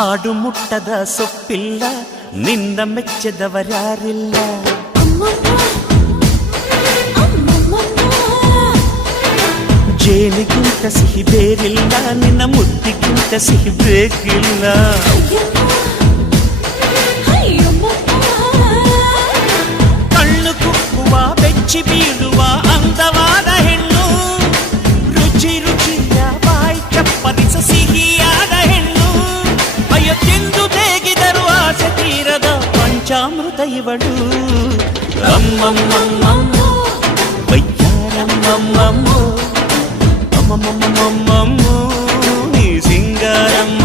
ಆಡು ಮುಟ್ಟದ ಸೊಪ್ಪಿಲ್ಲ ನಿನ್ನ ಮೆಚ್ಚದವರ್ಯಾರಿಲ್ಲ ಜೇನಿಗಿಂತ ಸಿಹಿ ಬೇರಿಲ್ಲ ನಿನ್ನ ಮುದ್ದಿಗಿಂತ ಸಿಹಿ ಬೇಕಿಲ್ಲ ಕಣ್ಣು ಕುಕ್ಕುವ ಬೆಚ್ಚಿ ಬೀಳುವ ಅಂದವಾದ ಹೆಣ್ಣು ರುಚಿ ರುಚಿಯ ಬಾಯಿ ಚಪ್ಪರಿಸ ಸಿಹಿಯಾದ ಹೆಣ್ಣು ಅಯ್ಯೋ ತಿಂದು ಬೇಗಿದರು ಆಸೆ ತೀರದ ಪಂಚಾಮೃತ ಇವಳು ಅಮ್ಮಮ್ಮಮ್ಮಮ್ಮ ವಯ್ಯಾರಮ್ಮಮ್ಮಮ್ಮ ಅಮ್ಮಮ್ಮಮ್ಮಮ್ಮಮ್ಮ ನೀ ಸಿಂಗಾರಮ್ಮ